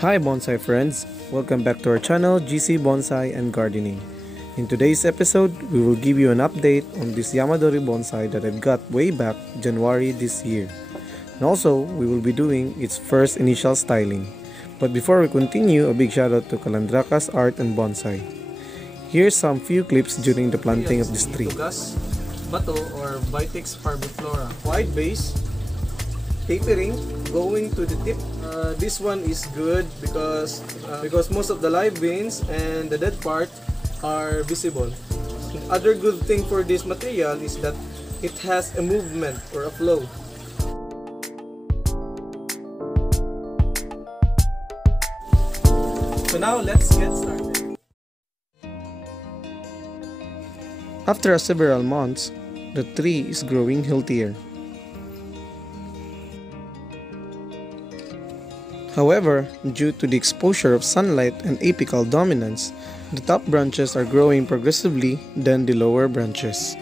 Hi bonsai friends, welcome back to our channel GC Bonsai and Gardening. In today's episode, we will give you an update on this Yamadori bonsai that I've got way back January this year. And also, we will be doing its first initial styling. But before we continue, a big shout out to Kalandrakas Art and Bonsai. Here's some few clips during the planting of this tree. Tugas, Bato or Vitex parviflora. Wide base, tapering, going to the tip. This one is good because most of the live veins and the dead part are visible. Other good thing for this material is that it has a movement or a flow. So now let's get started. After several months, the tree is growing healthier. However, due to the exposure of sunlight and apical dominance, the top branches are growing progressively than the lower branches.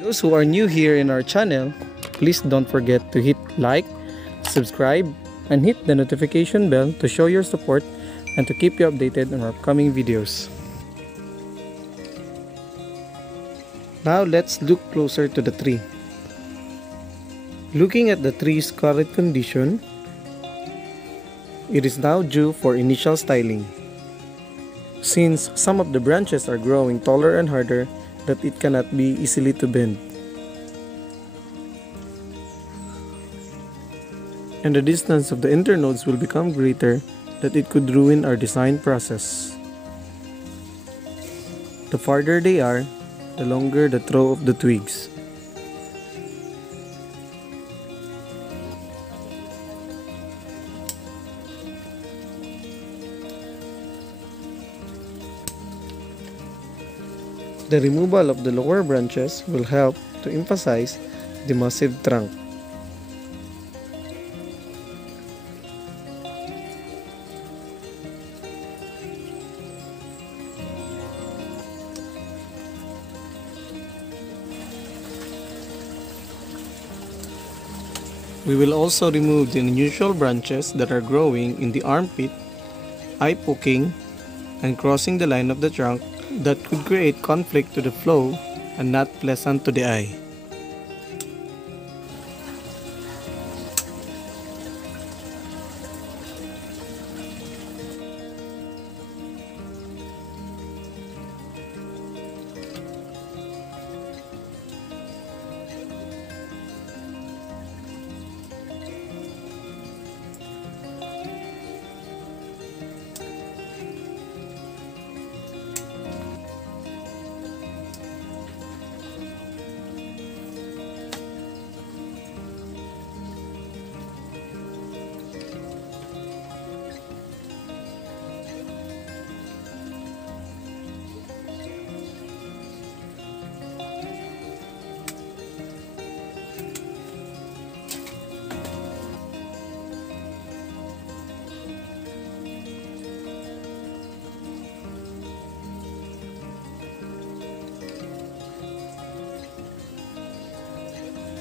Those who are new here in our channel, please don't forget to hit like, subscribe, and hit the notification bell to show your support and to keep you updated on our upcoming videos. Now let's look closer to the tree. Looking at the tree's current condition, it is now due for initial styling, since some of the branches are growing taller and harder that it cannot be easily to bend. And the distance of the internodes will become greater that it could ruin our design process. The farther they are, the longer the throw of the twigs. The removal of the lower branches will help to emphasize the massive trunk. We will also remove the unusual branches that are growing in the armpit, eye poking, and crossing the line of the trunk that could create conflict to the flow and not pleasant to the eye.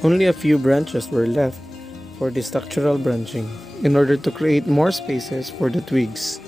Only a few branches were left for the structural branching in order to create more spaces for the twigs.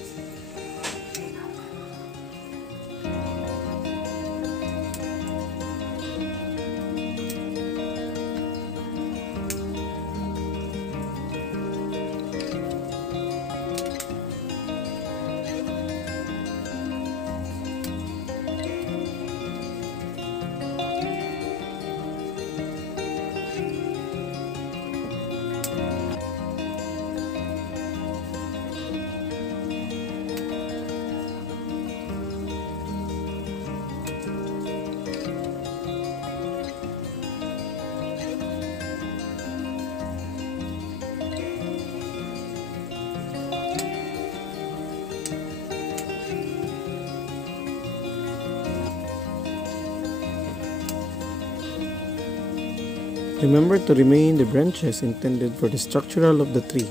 Remember to remain the branches intended for the structural of the tree.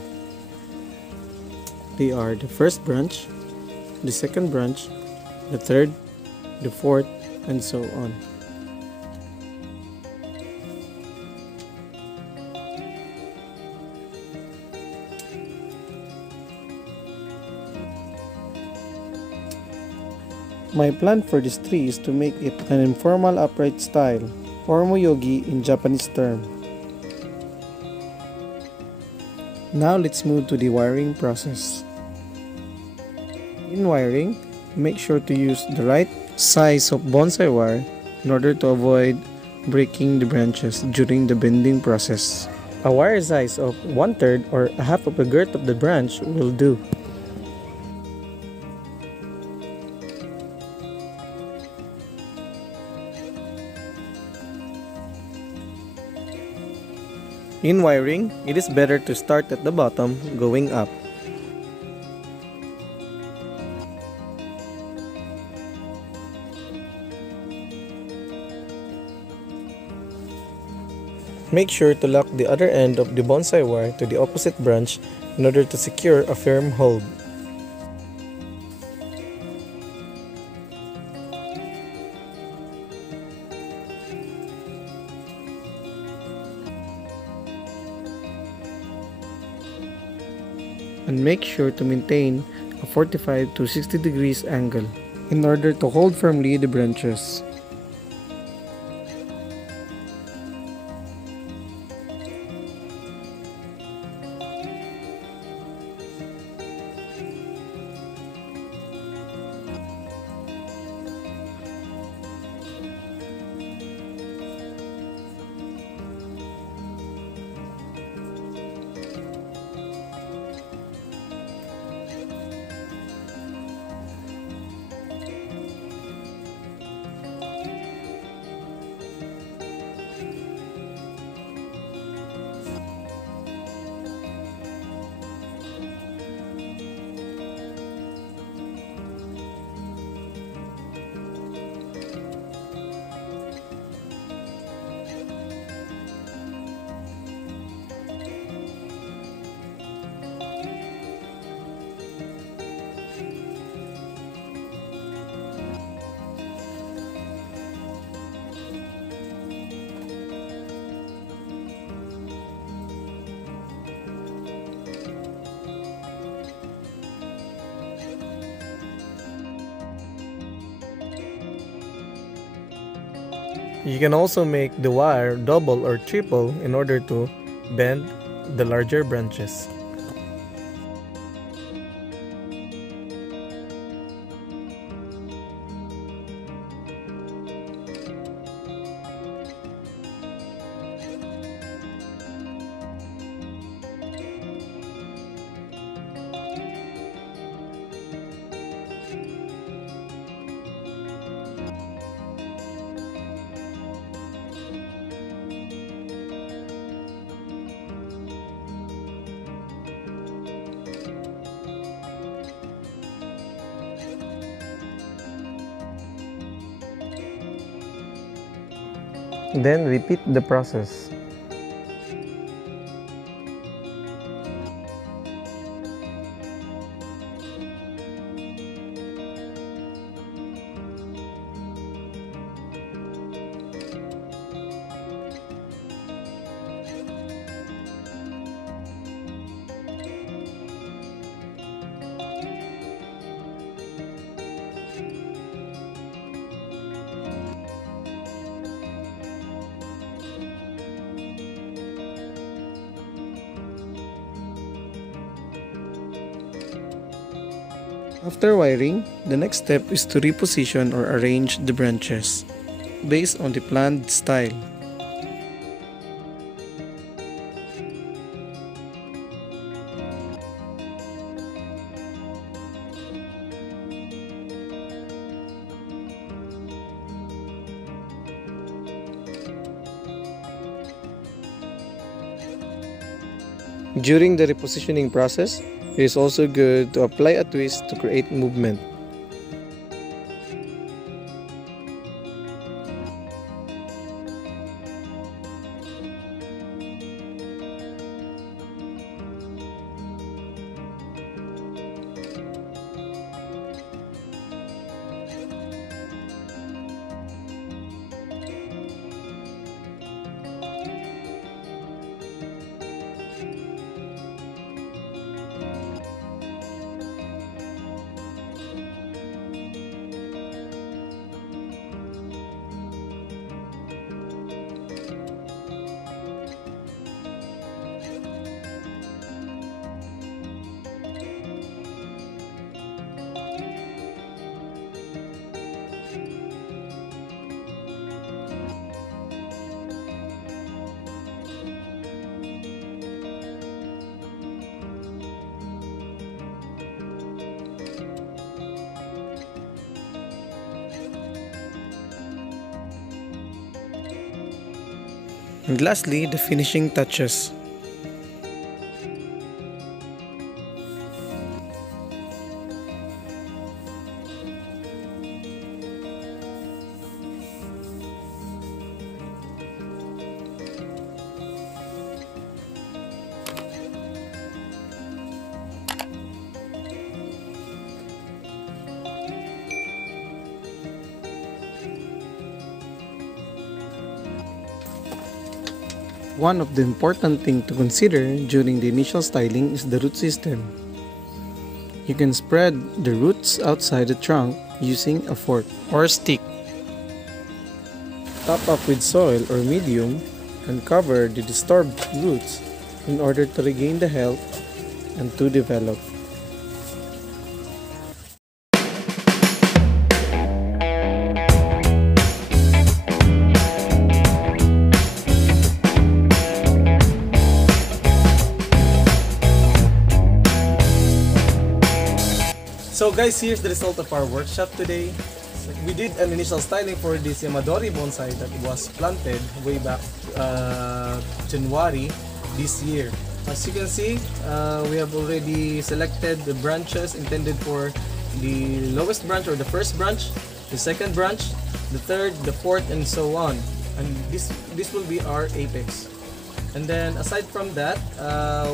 They are the first branch, the second branch, the third, the fourth, and so on. My plan for this tree is to make it an informal upright style, or moyogi in Japanese term. Now let's move to the wiring process. In wiring, make sure to use the right size of bonsai wire in order to avoid breaking the branches during the bending process. A wire size of 1/3 or a half of the girth of the branch will do. In wiring, it is better to start at the bottom going up. Make sure to lock the other end of the bonsai wire to the opposite branch in order to secure a firm hold. And make sure to maintain a 45 to 60 degrees angle in order to hold firmly the branches. You can also make the wire double or triple in order to bend the larger branches. Then repeat the process. After wiring, the next step is to reposition or arrange the branches based on the planned style. During the repositioning process, it is also good to apply a twist to create movement. And lastly, the finishing touches. One of the important things to consider during the initial styling is the root system. You can spread the roots outside the trunk using a fork or stick. Top up with soil or medium and cover the disturbed roots in order to regain the health and to develop. So guys, here's the result of our workshop today. We did an initial styling for this Yamadori bonsai that was planted way back January this year. As you can see, we have already selected the branches intended for the lowest branch or the first branch, the second branch, the third, the fourth, and so on. And this will be our apex. And then aside from that,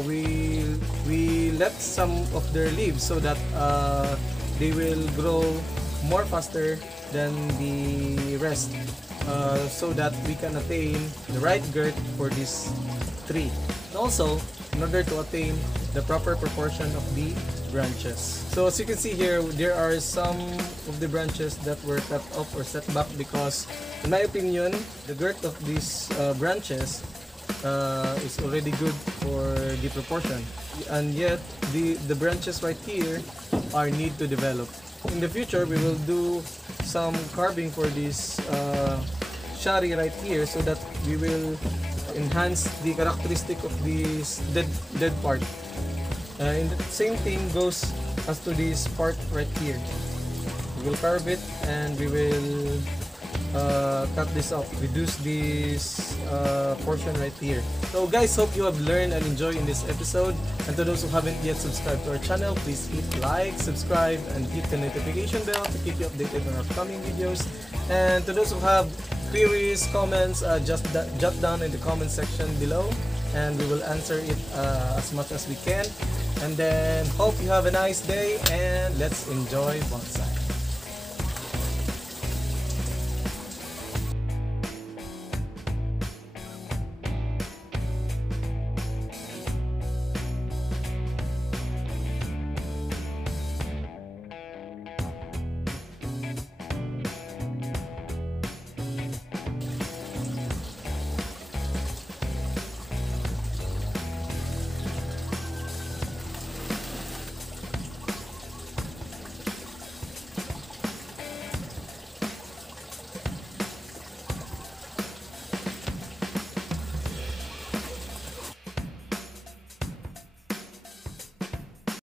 we left some of their leaves so that they will grow more faster than the rest, so that we can attain the right girth for this tree. And also, in order to attain the proper proportion of the branches. So as you can see here, there are some of the branches that were cut off or set back because, in my opinion, the girth of these branches is already good for the proportion, and yet the branches right here are need to develop. In the future, we will do some carving for this shari right here so that we will enhance the characteristic of this dead part. And the same thing goes as to this part right here. We will carve it and we will cut this off, reduce this portion right here. So guys, hope you have learned and enjoyed in this episode. And to those who haven't yet subscribed to our channel, please hit like, subscribe, and hit the notification bell to keep you updated on our upcoming videos. And to those who have queries, comments, just jot down in the comment section below, and we will answer it as much as we can. And then hope you have a nice day, and let's enjoy bonsai.